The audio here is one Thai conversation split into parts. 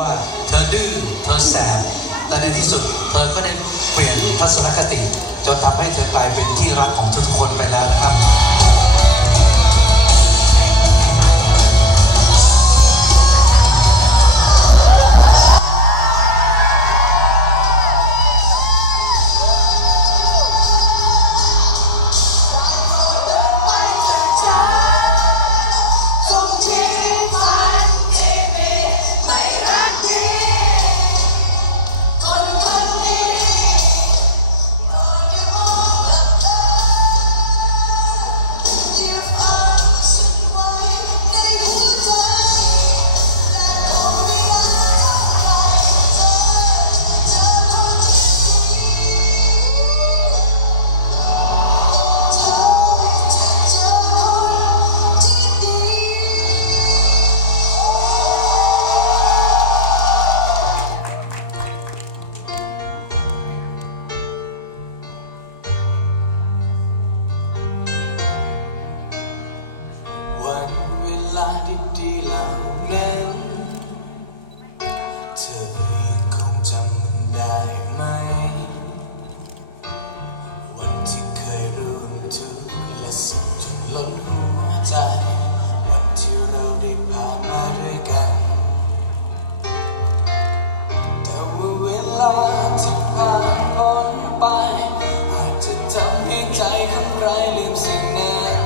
ว่าเธอดื้อเธอแสบแต่ในที่สุดเธอก็ได้เปลี่ยนทัศนคติจนทำให้เธอกลายเป็นที่รักของทุกคนไปแล้วนะครับางที่ผ่านพ้นไป อาจจะทำให้ใจของใรลืมสิ่งนั้น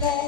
there.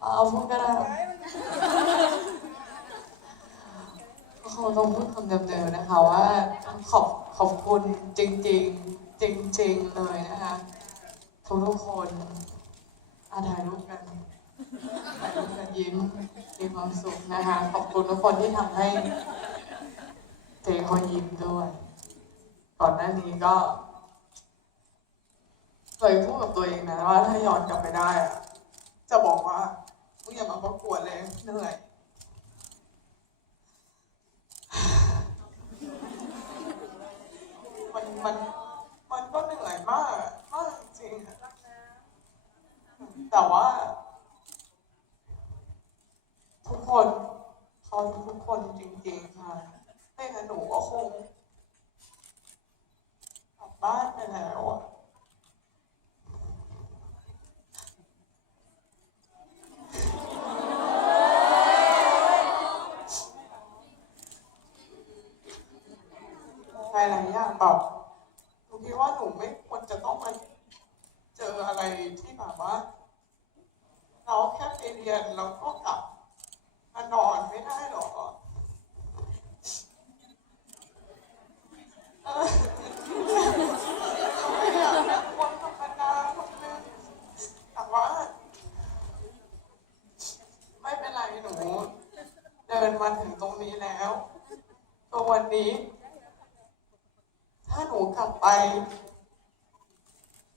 เอาพูดก็ได้ก็คงต้องพูดคำเดิมๆนะคะว่าขอบขอบคุณจริงๆ จริง ๆ เลยนะคะทุกทุกคนอาถ่ายรูปกันถ่ายรูปกันยิ้มมีความสุขนะคะ ขอบคุณทุกคนที่ทำให้เจเขายิ้มด้วย ก่อนหน้านี้ก็ เคยพูดกับตัวเองนะว่าถ้าย้อนกลับไปได้อะจะบอกว่ามึงอย่ามาประกวดเลยเหนื่อยมันมันมันก็เหนื่อยมากมากจริงๆอะแต่ว่า ทุกคนเขาทุกคนจริงๆค่ะไม่งั้นหนูก็คงกลับบ้านไปแล้วอะหลายๆอย่างแบบหนูคิดว่าหนูไม่ควรจะต้องมาเจออะไรที่แบบว่า เราแค่ไปเรียนแล้วก็กลับมานอนไม่ได้หรอเออไม่อยากเป็นคนธรรมดาคนนึงแต่ว่า ไม่เป็นไรหนู เดินมาถึงตรงนี้แล้วตัววันนี้ ถ้าหนูกลับไป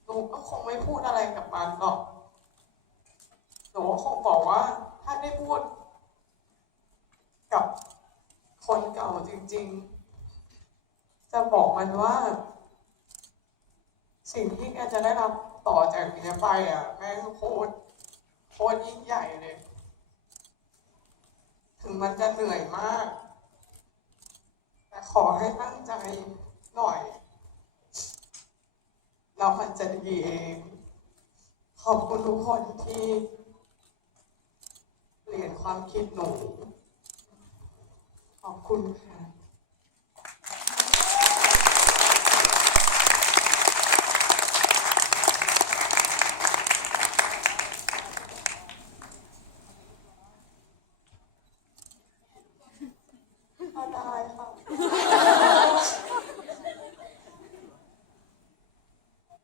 หนูก็คงไม่พูดอะไรกับมันหรอก นูก็คงบอกว่าถ้าได้พูดกับคนเก่าจริง ๆ จะบอกมันว่า สิ่งที่แกจะได้รับต่อจากนี้ไปอะแม่งโคตรโคตรยิ่งใหญ่เลย ถึงมันจะเหนื่อยมาก แต่ขอให้ตั้งใจหน่อยเรามันจะดีเอง ขอบคุณทุกคนที่ เปลี่ยนความคิดหนู ขอบคุณค่ะ